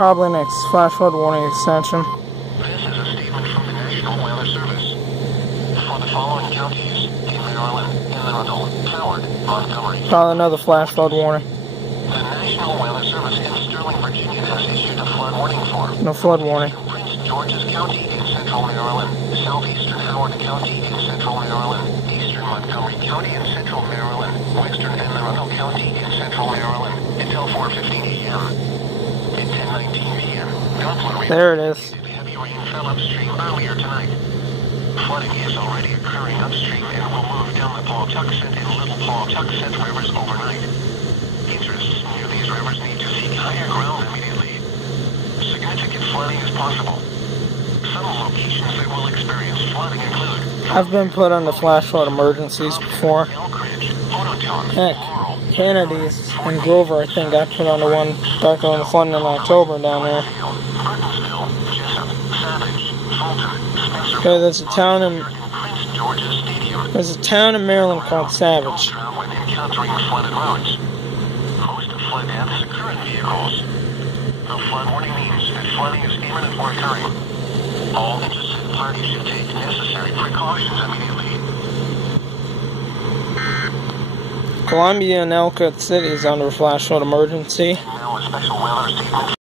probably next flash flood warning extension. This is a statement from the National Weather Service. For the following counties in Maryland, Arundel, Howard, Montgomery. Probably another flash flood warning. The National Weather Service in Sterling, Virginia has issued a flood warning for No flood warning. Prince George's County in central Maryland, southeastern Howard County in central Maryland, eastern Montgomery County in central Maryland, western Anne Arundel County in central Maryland until 4:15 a.m. At 10:19 p.m. DOPPLER There it is. Heavy rain fell upstream earlier tonight. Flooding is already occurring upstream and will move down the PATUXENT and Little PATUXENT rivers overnight. Interests near these rivers need to seek higher ground immediately. Significant flooding is possible. Some locations that will experience flooding include... I've been put on the flash flood emergencies before. Heck, Kennedy's and Grover, I think, got put on the one back on the flooding in October down there. Okay, there's a town in Maryland called Savage. When encountering flooded roads, most flood deaths occur in vehicles. The flood warning means that flooding is imminent or occurring. All interested parties should take necessary precautions immediately. Columbia and Ellicott City is under a flash flood emergency. Now a special weather statement.